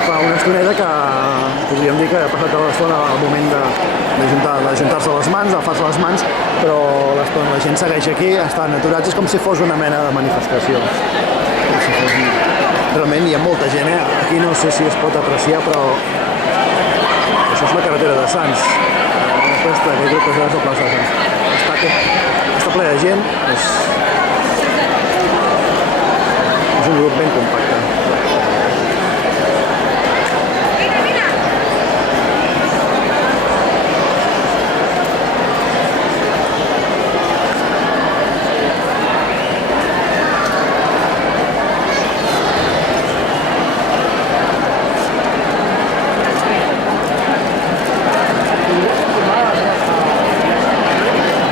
ja fa una estoneta que podríem dir que ha passat l'estona el moment d'ajuntar-se les mans, d'agafar-se les mans, però la gent segueix aquí, estan aturats, és com si fos una mena de manifestació. Realment hi ha molta gent, aquí no sé si es pot apreciar, però això és la carretera de Sants. Aquesta, que crec que és la plaça de Sants. Està ple de gent,